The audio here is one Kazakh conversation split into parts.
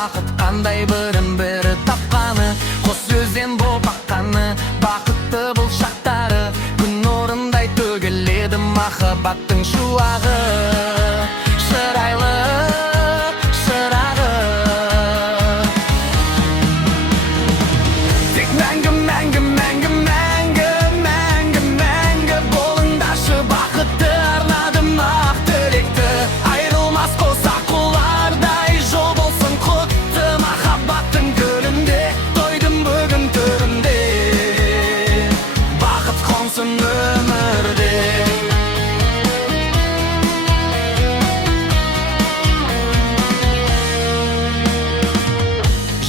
бақыт қандай бірін-бірі тапқаны, қос сөзден боп аққаны, бақытты бұл шақтары, күн орындай төгіледі махаббаттың шуағы. Шырайлы шырағы, тек мәңгі, мәңгі, мәңгі, мәңгі, мәңгі, мәңгі болыңдаршы бақытты, арнадым ақ тілекті. Айрылмас қосақ қолардай жол болсын құтты, махаббаттың гүлінде тойдым бүгін төрінде, бақыт қонсын өмірде.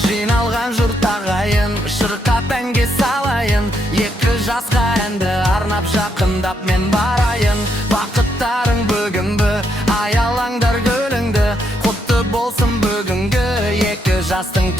Жиналған жұрт ағайын, шырқап әнге салайын, екі жасқа әнді арнап жақындап мен барайын. Бақыттарың бүгінгі, аялаңдар гүліңді, құтты болсын бүгінгі екі жастың